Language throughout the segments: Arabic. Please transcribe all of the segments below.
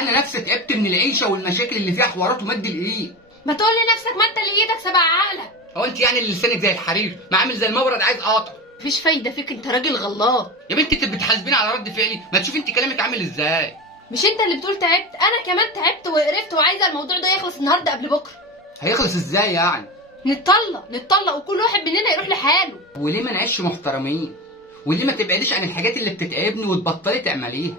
انا نفسي تعبت من العيشه والمشاكل اللي فيها حوارات ومد الايد. ما تقول لنفسك ما انت اللي ايدك سبع عقلك. هو انت يعني اللي لسانك زي الحرير ما عامل زي المورد عايز قاطع؟ مفيش فايده فيك، انت راجل غلط. يا بنتي انت بتحاسبيني على رد فعلي، ما تشوفي انت كلامك عامل ازاي. مش انت اللي بتقول تعبت؟ انا كمان تعبت وقرفت وعايزه الموضوع ده يخلص النهارده قبل بكره. هيخلص ازاي يعني؟ نتطلق وكل واحد مننا يروح لحاله. وليه ما نعيش محترمين؟ وليه ما تبعديش عن الحاجات اللي بتتعبني وتبطلي تعمليها؟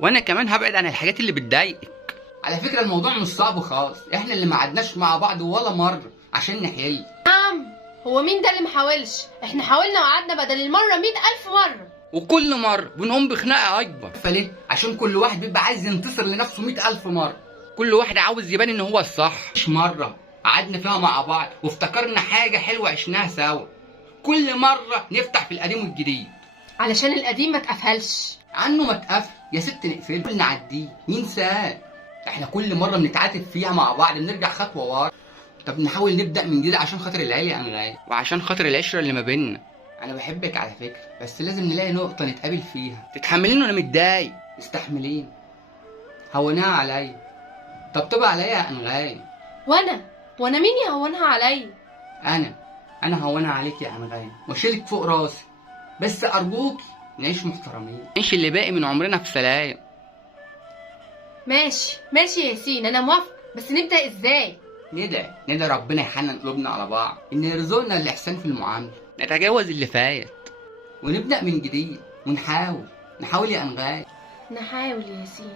وانا كمان هبعد عن الحاجات اللي بتضايقك. على فكره الموضوع مش صعب خالص، احنا اللي ما قعدناش مع بعض ولا مره عشان نحل. نعم، هو مين ده اللي محاولش؟ احنا حاولنا وقعدنا بدل المره 100,000 مره، وكل مره بنقوم بخناقه اكبر. فليه؟ عشان كل واحد بيبقى عايز ينتصر لنفسه 100,000 مره. كل واحد عاوز يبان ان هو الصح. مش مره قعدنا فيها مع بعض وافتكرنا حاجه حلوه عشناها سوا. كل مره نفتح في القديم والجديد علشان القديم ما اتقفلش. عنه ما اتقفل يا ست، نقفله نعديه ننساه. احنا كل مره بنتعاتب فيها مع بعض بنرجع خطوه ورا. طب نحاول نبدا من جديد عشان خاطر العيله يا انغام وعشان خاطر العشره اللي ما بيننا. انا بحبك على فكره، بس لازم نلاقي نقطه نتقابل فيها. تتحملين وانا متضايق؟ استحملين. هوناها عليا، طبطبي عليا يا انغام. وانا مين يهونها عليا؟ انا هونها عليك يا انغام واشيلك فوق راسي، بس ارجوك نعيش محترمين، نعيش اللي باقي من عمرنا في سلام. ماشي يا ياسين، انا موافقه، بس نبدا ازاي؟ ندعي ربنا يحنن قلوبنا على بعض، ان يرزقنا الاحسان في المعامله، نتجاوز اللي فات ونبدا من جديد ونحاول يا انغام. نحاول يا ياسين.